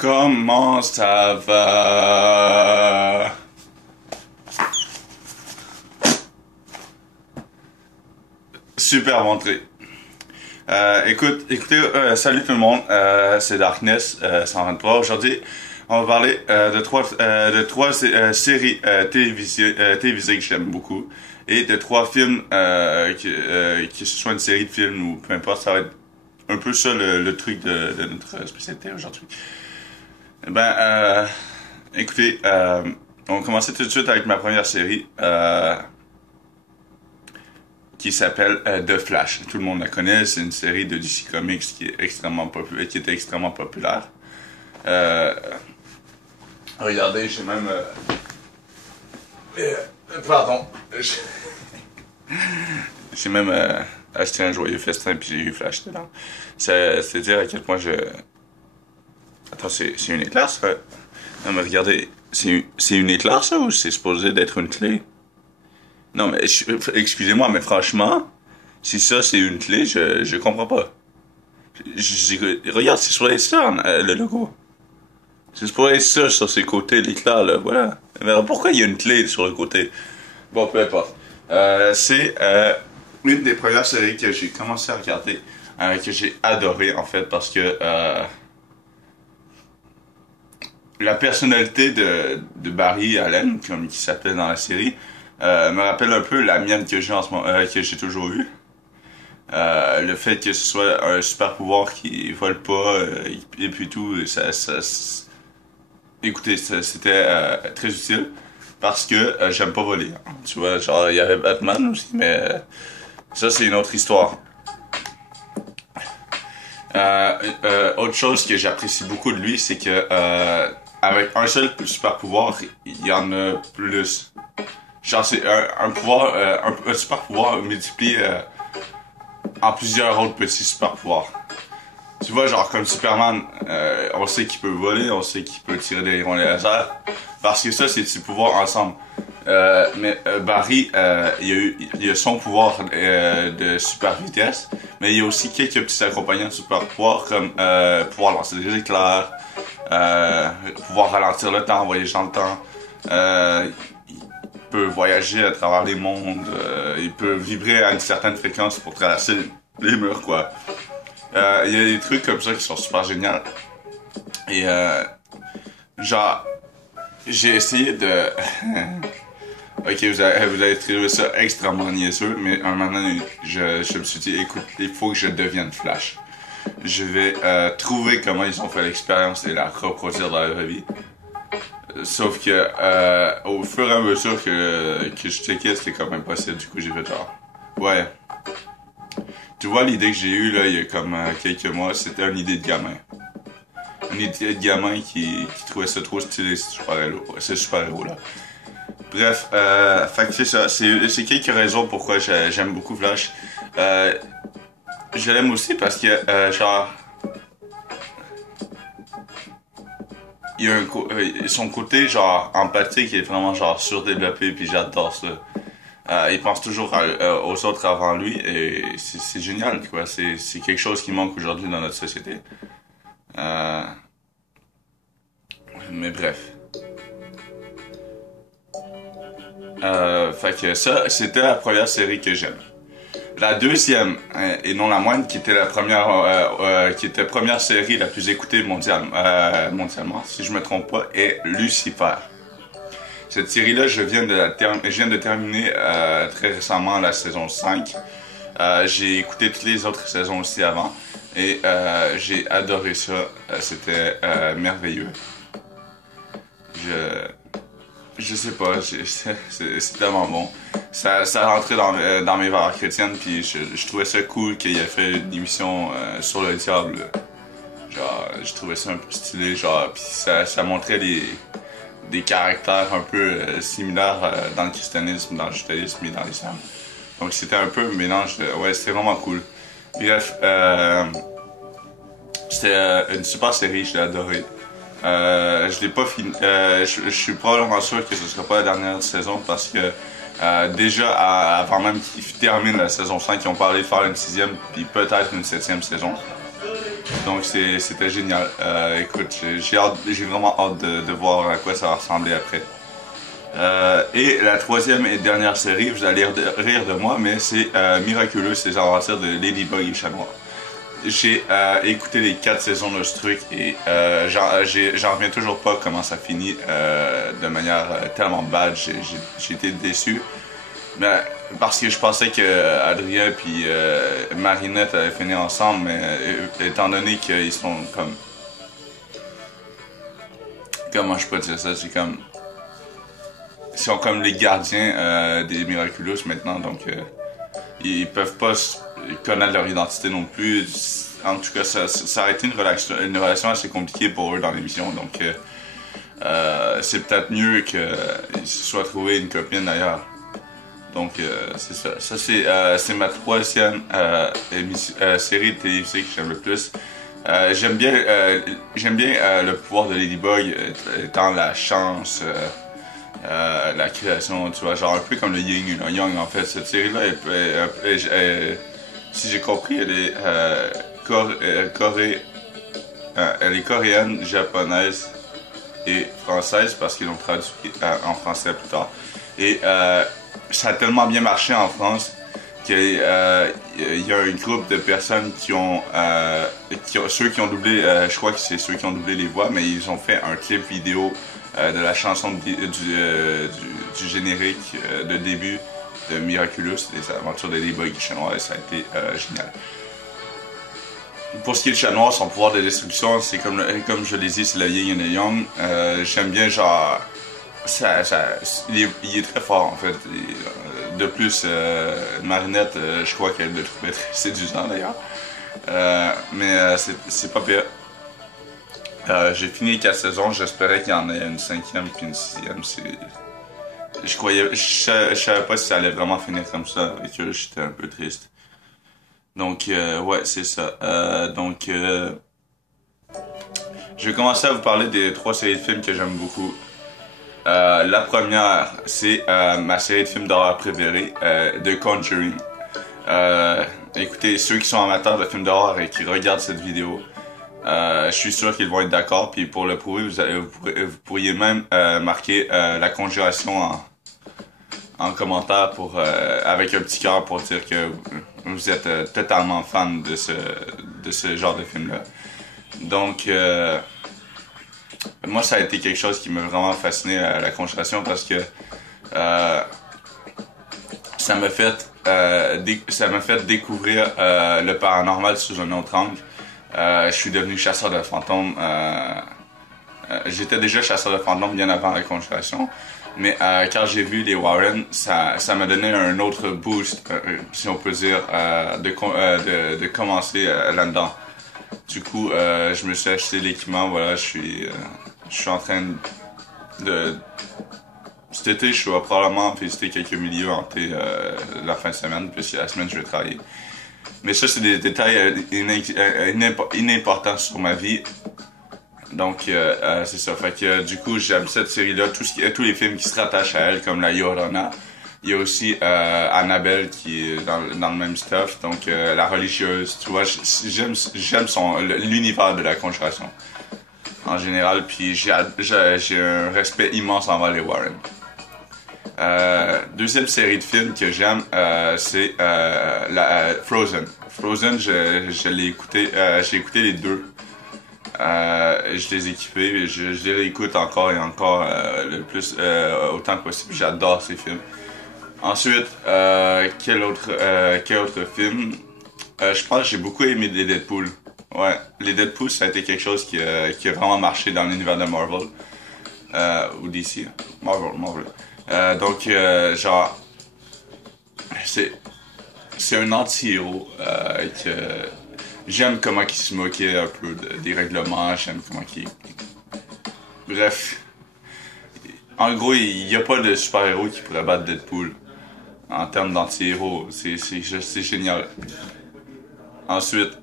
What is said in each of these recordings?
Comment ça va? Super montré. Écoutez, salut tout le monde, c'est Darkness 123. Aujourd'hui, on va parler de trois séries télévisées que j'aime beaucoup et de trois films, que ce soit une série de films ou peu importe, ça va être un peu ça le truc de notre spécialité aujourd'hui. Écoutez, on va commencer tout de suite avec ma première série. Qui s'appelle The Flash. Tout le monde la connaît, c'est une série de DC Comics qui est qui était extrêmement populaire. Regardez, j'ai même pardon. J'ai même acheté un joyeux festin puis j'ai eu Flash dedans. C'est dire à quel point je... Attends, c'est une éclair ça? Non mais regardez, c'est une éclair ça ou c'est supposé d'être une clé? Non, mais excusez-moi, mais franchement, si ça c'est une clé, je comprends pas. Regarde, c'est sur les ça, le logo. C'est pour être ça sur ses côtés, l'éclat, là, voilà. Mais alors, pourquoi il y a une clé sur le côté? Bon, peu importe. C'est une des premières séries que j'ai commencé à regarder, que j'ai adoré, en fait, parce que la personnalité de Barry Allen, comme il s'appelle dans la série, me rappelle un peu la mienne que j'ai en ce moment, que j'ai toujours eu. Le fait que ce soit un super pouvoir qui vole pas et puis tout, écoutez, c'était très utile parce que j'aime pas voler. Hein. Tu vois, genre il y avait Batman aussi, mais ça c'est une autre histoire. Autre chose que j'apprécie beaucoup de lui, c'est que avec un seul super pouvoir, il y en a plus. Genre c'est un pouvoir, un super pouvoir multiplié en plusieurs autres petits super pouvoirs. Tu vois, genre comme Superman, on sait qu'il peut voler, on sait qu'il peut tirer des rayons laser, parce que ça c'est des pouvoirs ensemble. Mais Barry, il y a son pouvoir de super vitesse, mais il y a aussi quelques petits accompagnants de super pouvoirs comme pouvoir lancer des éclairs, pouvoir ralentir le temps, voyager dans le temps. Il peut voyager à travers les mondes, il peut vibrer à une certaine fréquence pour traverser les murs, quoi. Il y a des trucs comme ça qui sont super géniaux. Et genre, j'ai essayé de... Ok, vous avez trouvé ça extrêmement niaiseux, mais à un moment donné, je me suis dit, écoute, il faut que je devienne Flash. Je vais trouver comment ils ont fait l'expérience et la reproduire dans la vraie vie. Sauf que au fur et à mesure que je checkais, c'était quand même possible. Du coup, j'ai fait genre, ouais. Tu vois, l'idée que j'ai eue là, il y a comme quelques mois, c'était une idée de gamin. Une idée de gamin qui trouvait ça trop stylé, ce super-héros là. Bref, fait que c'est ça. C'est quelques raisons pourquoi j'aime beaucoup Flash. Je l'aime aussi parce que, genre... Il y a son côté genre empathique est vraiment genre surdéveloppé puis j'adore ça. Il pense toujours aux autres avant lui et c'est génial quoi. C'est quelque chose qui manque aujourd'hui dans notre société. Mais bref. Fait que ça c'était la première série que j'aime. La deuxième, et non la moindre, qui était la première série la plus écoutée mondialement, si je me trompe pas, est Lucifer. Cette série-là, je viens de terminer très récemment la saison 5. J'ai écouté toutes les autres saisons aussi avant, et j'ai adoré ça. C'était merveilleux. Je sais pas, c'est tellement bon. Ça rentrait dans mes valeurs chrétiennes, puis je trouvais ça cool qu'il ait fait une émission sur le diable. Genre, je trouvais ça un peu stylé, genre, puis ça montrait des caractères un peu similaires dans le christianisme, dans le judaïsme et dans l'islam. Donc c'était un peu un mélange de... Ouais, c'était vraiment cool. Bref, c'était une super série, je l'ai adoré. Je l'ai pas fini. Je suis probablement sûr que ce sera pas la dernière saison parce que déjà avant même qu'ils terminent la saison 5, ils ont parlé de faire une 6e puis peut-être une 7e saison. Donc c'était génial. Écoute, j'ai vraiment hâte de voir à quoi ça va ressembler après. Et la troisième et dernière série, vous allez rire de moi, mais c'est Miraculous, les aventures de Ladybug et Chat Noir. J'ai écouté les 4 saisons de ce truc et j'en reviens toujours pas comment ça finit de manière tellement bad. J'ai été déçu. Mais, parce que je pensais que Adrien puis Marinette avaient fini ensemble, mais étant donné qu'ils sont comme... Comment je peux dire ça? C'est comme... Ils sont comme les gardiens des Miraculous maintenant, donc ils peuvent pas connaître leur identité non plus. En tout cas, ça a été une relation assez compliquée pour eux dans l'émission, donc c'est peut-être mieux qu'ils se soient trouvé une copine ailleurs. Donc c'est ça. Ça c'est ma troisième série de télévisée que j'aime le plus. J'aime bien le pouvoir de Ladybug étant la chance, la création, tu vois, genre un peu comme le Yin et le Yang en fait. Cette série-là, si j'ai compris, elle est elle est coréenne, japonaise et française parce qu'ils l'ont traduit en français plus tard. Et ça a tellement bien marché en France qu'il y a un groupe de personnes ceux qui ont doublé, je crois que c'est ceux qui ont doublé les voix, mais ils ont fait un clip vidéo de la chanson du générique de début de Miraculous, les aventures de Ladybug et Chat Noir, et ça a été génial. Pour ce qui est de Chat Noir, son pouvoir de destruction, c'est comme je l'ai dit, c'est le Yin et le Yang. J'aime bien genre... il est très fort en fait. De plus, Marinette, je crois qu'elle le trouvait très séduisant d'ailleurs. Mais c'est pas pire. J'ai fini les 4 saisons, j'espérais qu'il y en ait une 5e puis une 6e. Je savais pas si ça allait vraiment finir comme ça et que j'étais un peu triste. Donc ouais, c'est ça. Je vais commencer à vous parler des 3 séries de films que j'aime beaucoup. La première, c'est ma série de films d'horreur préférée, The Conjuring. Écoutez, ceux qui sont amateurs de films d'horreur et qui regardent cette vidéo, je suis sûr qu'ils vont être d'accord. Puis pour le prouver, vous pourriez même marquer La Conjuration en commentaire avec un petit cœur pour dire que vous êtes totalement fan de ce genre de film-là. Donc... moi, ça a été quelque chose qui m'a vraiment fasciné, la Conjuration, parce que ça m'a fait découvrir le paranormal sous un autre angle. Je suis devenu chasseur de fantômes. J'étais déjà chasseur de fantômes bien avant la Conjuration, mais quand j'ai vu les Warren, ça m'a donné un autre boost, si on peut dire, de commencer là-dedans. Du coup, je me suis acheté l'équipement, voilà, je suis en train de... Cet été, je vais probablement visiter quelques milieux hantés la fin de semaine, puis la semaine, je vais travailler. Mais ça, c'est des détails inimportants sur ma vie. Donc, c'est ça. Fait que, du coup, j'aime cette série-là, tous les films qui se rattachent à elle, comme La Llorona. Il y a aussi Annabelle qui est dans le même stuff, donc la religieuse, tu vois, j'aime l'univers de la Conjuration en général, puis j'ai un respect immense envers les Warren. Deuxième série de films que j'aime, c'est Frozen. Frozen, je l'ai écouté, j'ai écouté les deux. Je les ai équipés, je les réécoute encore et encore autant que possible. J'adore ces films. Ensuite, quel autre film? Je pense que j'ai beaucoup aimé les Deadpool. Ouais, les Deadpool, ça a été quelque chose qui a vraiment marché dans l'univers de Marvel. Ou DC. Marvel. Donc, genre, c'est un anti-héros que j'aime comment il se moquait un peu des règlements, j'aime comment il... Bref. En gros, il n'y a pas de super-héros qui pourrait battre Deadpool. En termes d'anti-héros, c'est génial. Ensuite,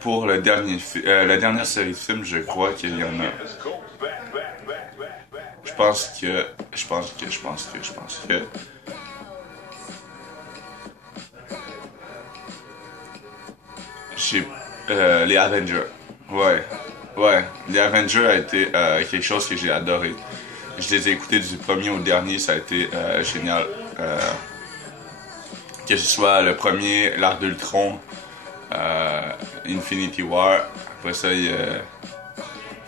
pour la dernière série de films, je crois qu'il y en a. Je pense que. les Avengers. Ouais. Ouais. Les Avengers a été quelque chose que j'ai adoré. Je les ai écoutés du premier au dernier, ça a été génial. Que ce soit le premier, l'Arc d'Ultron, Infinity War, après ça, il y a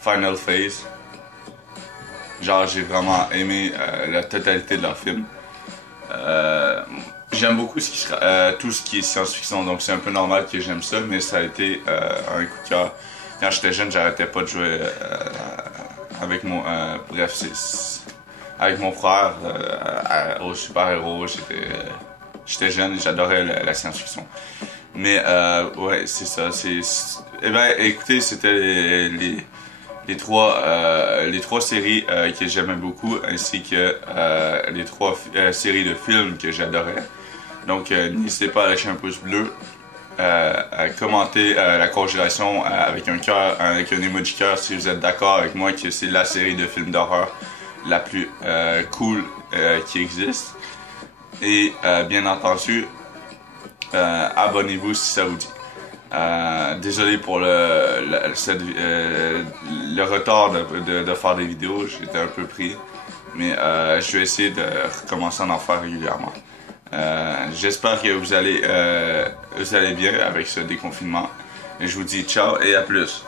Final Phase. Genre, j'ai vraiment aimé la totalité de leur film. J'aime beaucoup tout ce qui est science-fiction, donc c'est un peu normal que j'aime ça, mais ça a été un coup de cœur. Quand j'étais jeune, j'arrêtais pas de jouer avec mon... bref, avec mon frère aux super-héros. J'étais jeune et j'adorais la science-fiction. Mais ouais, c'est ça. Eh ben, écoutez, c'était les trois séries que j'aimais beaucoup, ainsi que les trois séries de films que j'adorais. Donc n'hésitez pas à lâcher un pouce bleu, à commenter la congélation avec un cœur, avec un emoji cœur si vous êtes d'accord avec moi que c'est la série de films d'horreur la plus cool qui existe. Et bien entendu, abonnez-vous si ça vous dit. Désolé pour le retard de faire des vidéos, j'étais un peu pris, mais je vais essayer de recommencer à en faire régulièrement. J'espère que vous allez bien avec ce déconfinement. Et je vous dis ciao et à plus.